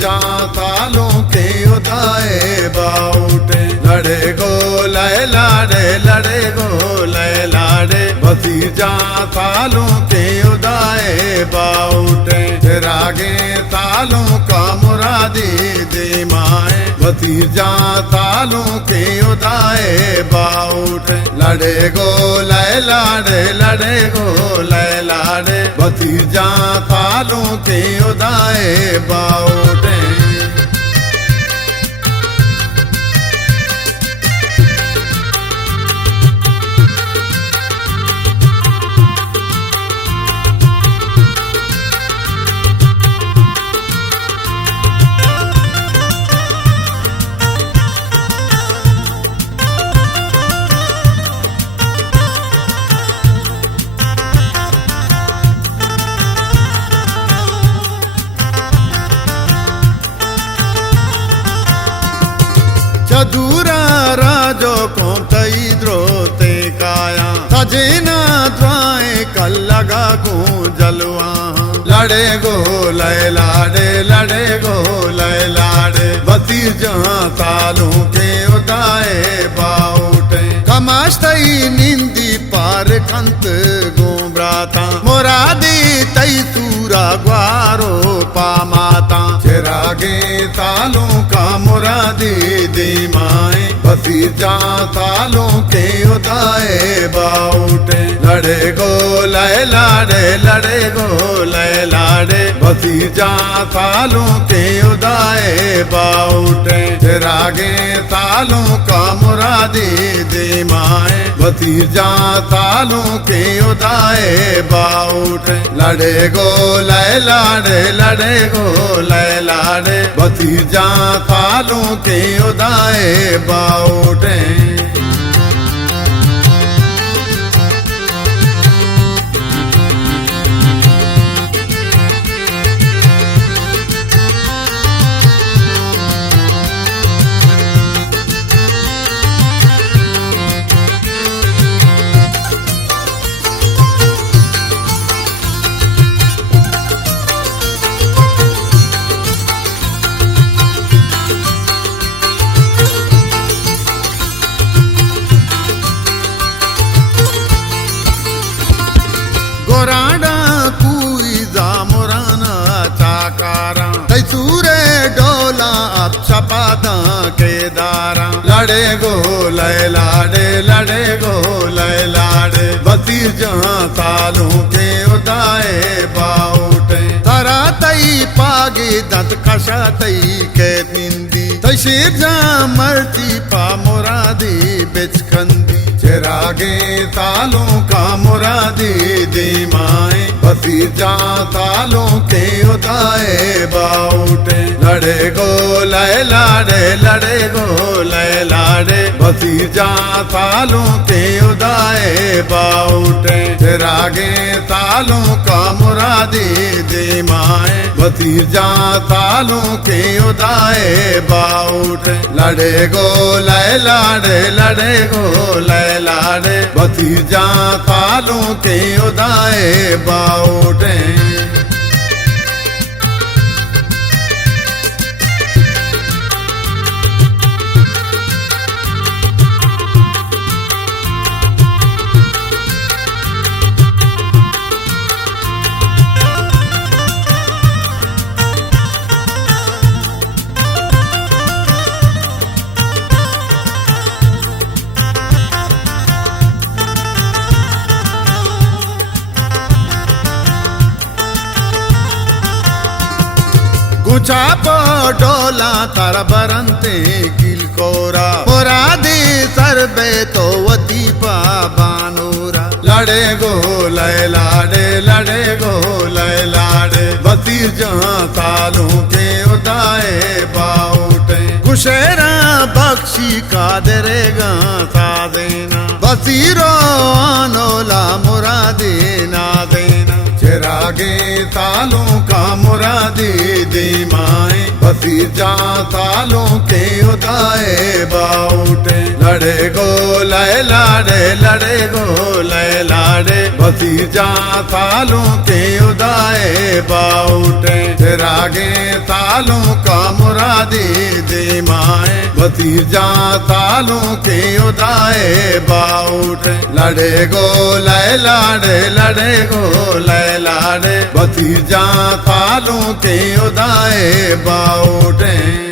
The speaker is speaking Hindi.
जा सालों के उदाए बाउटे लड़े गो लय लाड़े लड़े गो लय लाड़े बसी जा सालों के उदाए बाउटे रागे सालों का मुरादी दे माए बसी जा सालों के उदाए बाउटे लड़े गो लय लाड़े लड़े गो लय लाड़े बसी जा सालों के उदाए बाउटे चदूरा राजो को तई द्रोते काया सजेना द्वाए कल लगा को जलवा लड़े गो लय लाड़े लड़े गो लय लाड़े बसी जहाँ सालों के उदाए बाउटे कमाश्तई निंदी पार कंत गोब्राता मुरादी तई सूरा ग्वारो पामाता चिरागे सालों का मुरादी दे माए बसी जा सालों के उदाए बाउटे लड़े गो लय लाड़े लड़े गो लय लाड़े बसी जा सालों के उदाए बाउटे चिरागे सालों का मुरादी दे माए बसी जा सालों के उदाए बाउटे लड़े गो लय लाड़े लड़े गो लय लाड़े बसी जा सालों के उदाए बाउटे गोराडा कुई जामुराना चाकारा तैसूरे डोला अच्छा पादा के दारा लड़े गो लय लाड़े लड़े गो लय लाड़े बसी जहाँ सालों के उदाए बाउटे तरा तई पागे दंत कशा तई के निंदी तैशीर जा मरती पा मुरादी बिचकंदी चिरागे सालों का मुरादी दे माए बसी जा सालों के उदाए बाउटे लड़े गो लय लाड़े लड़े गो लय लाड़े बसी जा सालों के उदाए बाउटे चिरागे सालों का मुरादी दे माए बसी जा सालों के उदाए बाउटे लड़े गो लय लाड़े लड़े गो लय लाड़े बसी जा सालों के उदाए बाउटे चापो डोला तरबरंते किलकोरा मुरादी सरबे तो वतीपा बानोरा लड़े गो लय लाड़े लड़े गो लय लाड़े बसी जहाँ सालों के उदाए बाउटे कुशेरा बख्शी का दरेगा सा देना बसीरो आनोला मुरादी ना देना चिरा चिरागे सालों का मुरादी दी माए बसी जा सालों के उदाए बाउटे लड़े गो लय लाड़े लड़े गो लय लाड़े बसी जा सालों के उदाए बाउटे चिरागे सालों का मुरादी दी माए बसी जा सालों के उदाए बाउटे लड़े गो लय लाड़े लड़े गो लय लाड़े बसी जा सालों के उदाए बाउटे।